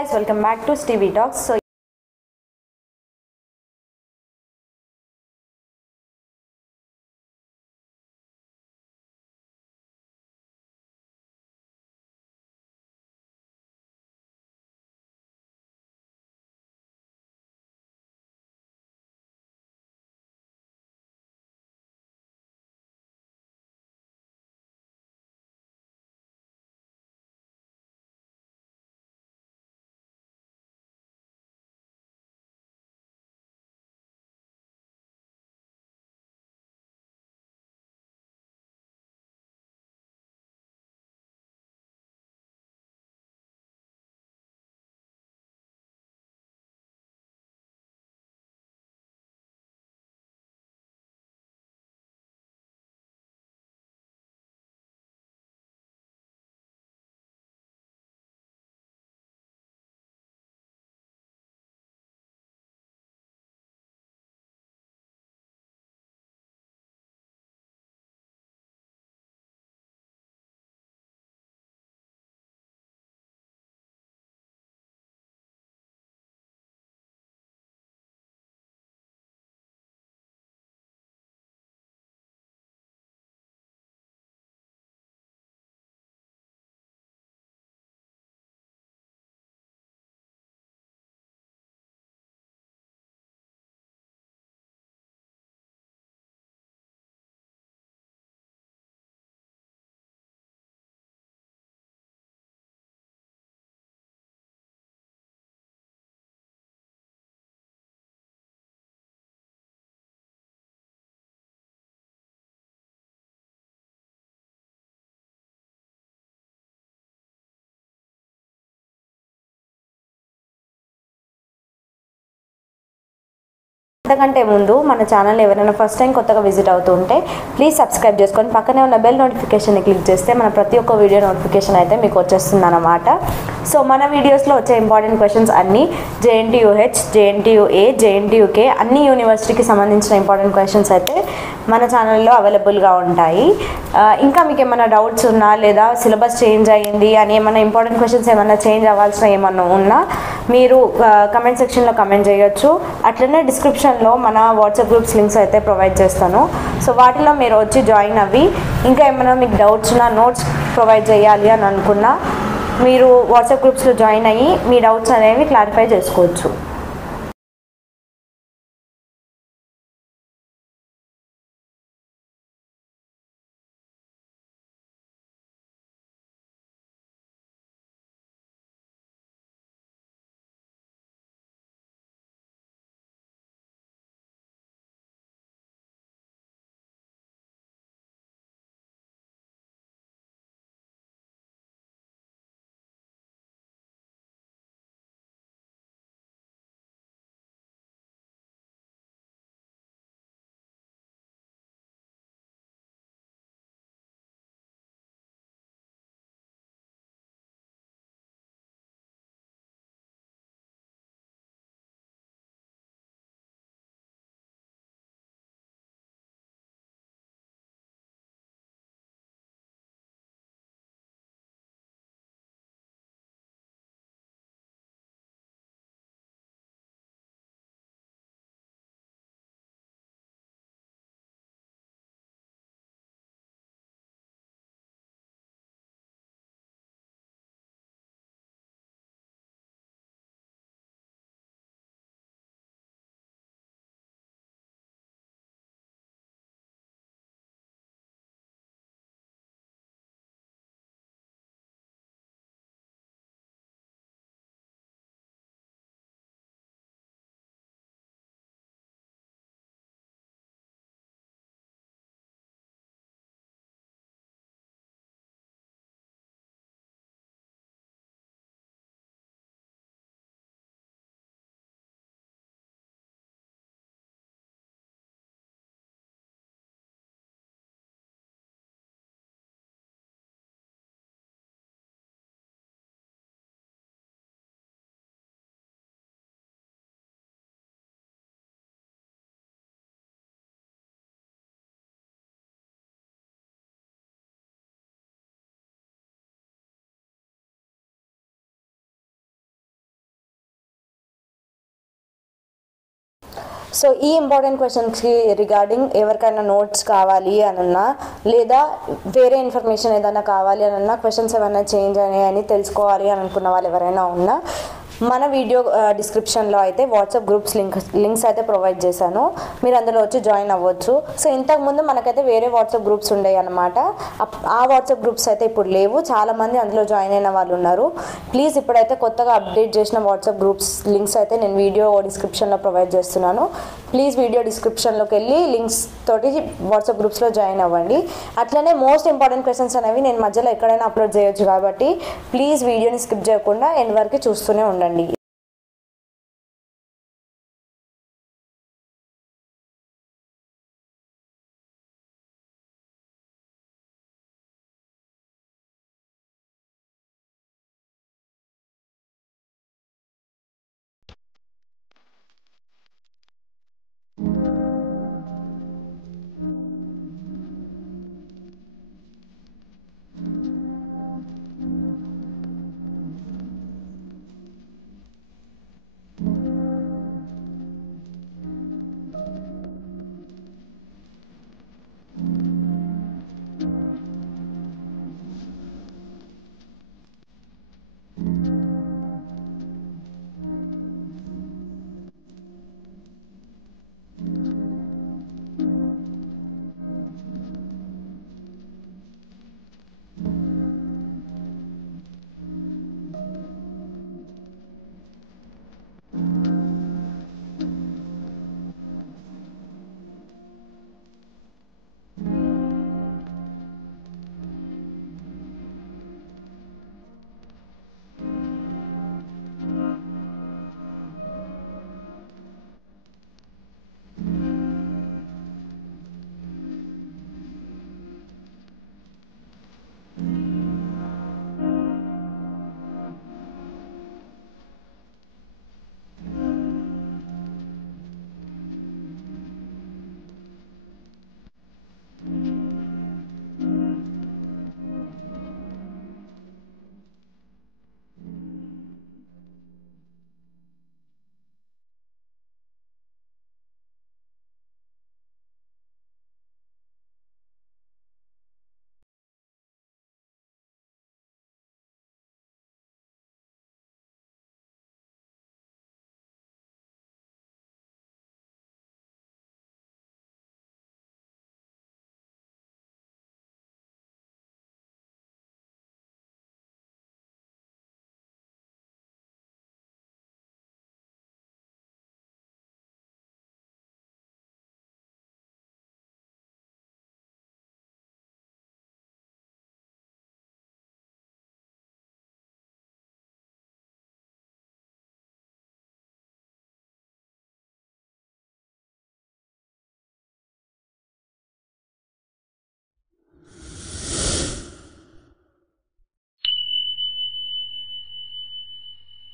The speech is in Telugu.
guys, welcome back to Stevie Talks. అంతకంటే ముందు మన ఛానల్ ఎవరైనా ఫస్ట్ టైం కొత్తగా విజిట్ అవుతుంటే ప్లీజ్ సబ్స్క్రైబ్ చేసుకొని పక్కనే ఉన్న బెల్ నోటిఫికేషన్ని క్లిక్ చేస్తే మన ప్రతి ఒక్క వీడియో నోటిఫికేషన్ అయితే మీకు వచ్చేస్తుంది అన్నమాట. సో మన వీడియోస్లో వచ్చే ఇంపార్టెంట్ క్వశ్చన్స్ అన్నీ JNTUH, JNTUA, JNTUK అన్ని యూనివర్సిటీకి సంబంధించిన ఇంపార్టెంట్ క్వశ్చన్స్ అయితే మన ఛానల్లో అవైలబుల్గా ఉంటాయి. ఇంకా మీకు ఏమైనా డౌట్స్ ఉన్నా లేదా సిలబస్ చేంజ్ అయ్యింది అని ఏమైనా ఇంపార్టెంట్ క్వశ్చన్స్ ఏమైనా చేంజ్ అవ్వాల్సిన ఏమన్నా ఉన్నా మీరు కమెంట్ సెక్షన్లో కమెంట్ చేయొచ్చు. అట్లనే డిస్క్రిప్షన్లో మన వాట్సాప్ గ్రూప్స్ లింక్స్ అయితే ప్రొవైడ్ చేస్తాను. సో వాటిలో మీరు వచ్చి జాయిన్ అవ్వి ఇంకా ఏమైనా మీకు డౌట్స్ ఉన్నా నోట్స్ ప్రొవైడ్ చేయాలి అని అనుకున్నా మీరు వాట్సాప్ గ్రూప్స్లో జాయిన్ అయ్యి మీ డౌట్స్ అనేవి క్లారిఫై చేసుకోవచ్చు. సో ఈ ఇంపార్టెంట్ క్వశ్చన్స్కి రిగార్డింగ్ ఎవరికైనా నోట్స్ కావాలి అనున్నా లేదా వేరే ఇన్ఫర్మేషన్ ఏదైనా కావాలి అనున్నా, క్వశ్చన్స్ ఏమైనా చేంజ్ అని తెలుసుకోవాలి అని అనుకున్న వాళ్ళు ఎవరైనా ఉన్నా మన వీడియో డిస్క్రిప్షన్లో అయితే వాట్సాప్ గ్రూప్స్ లింక్స్ అయితే ప్రొవైడ్ చేశాను. మీరు అందులో వచ్చి జాయిన్ అవ్వచ్చు. సో ఇంతకుముందు మనకైతే వేరే వాట్సాప్ గ్రూప్స్ ఉండేవి అనమాట. ఆ వాట్సాప్ గ్రూప్స్ అయితే ఇప్పుడు లేవు. చాలామంది అందులో జాయిన్ అయిన వాళ్ళు ఉన్నారు. ప్లీజ్ ఇప్పుడైతే కొత్తగా అప్డేట్ చేసిన వాట్సాప్ గ్రూప్స్ లింక్స్ అయితే నేను వీడియో డిస్క్రిప్షన్లో ప్రొవైడ్ చేస్తున్నాను. ప్లీజ్ వీడియో డిస్క్రిప్షన్లోకి వెళ్ళి లింక్స్ తోటి వాట్సాప్ గ్రూప్స్లో జాయిన్ అవ్వండి. అట్లనే మోస్ట్ ఇంపార్టెంట్ క్వశ్చన్స్ అనేవి నేను మధ్యలో ఎక్కడైనా అప్లోడ్ చేయొచ్చు కాబట్టి ప్లీజ్ వీడియోని స్కిప్ చేయకుండా ఎండ్ వరకు చూస్తూనే ఉండండి.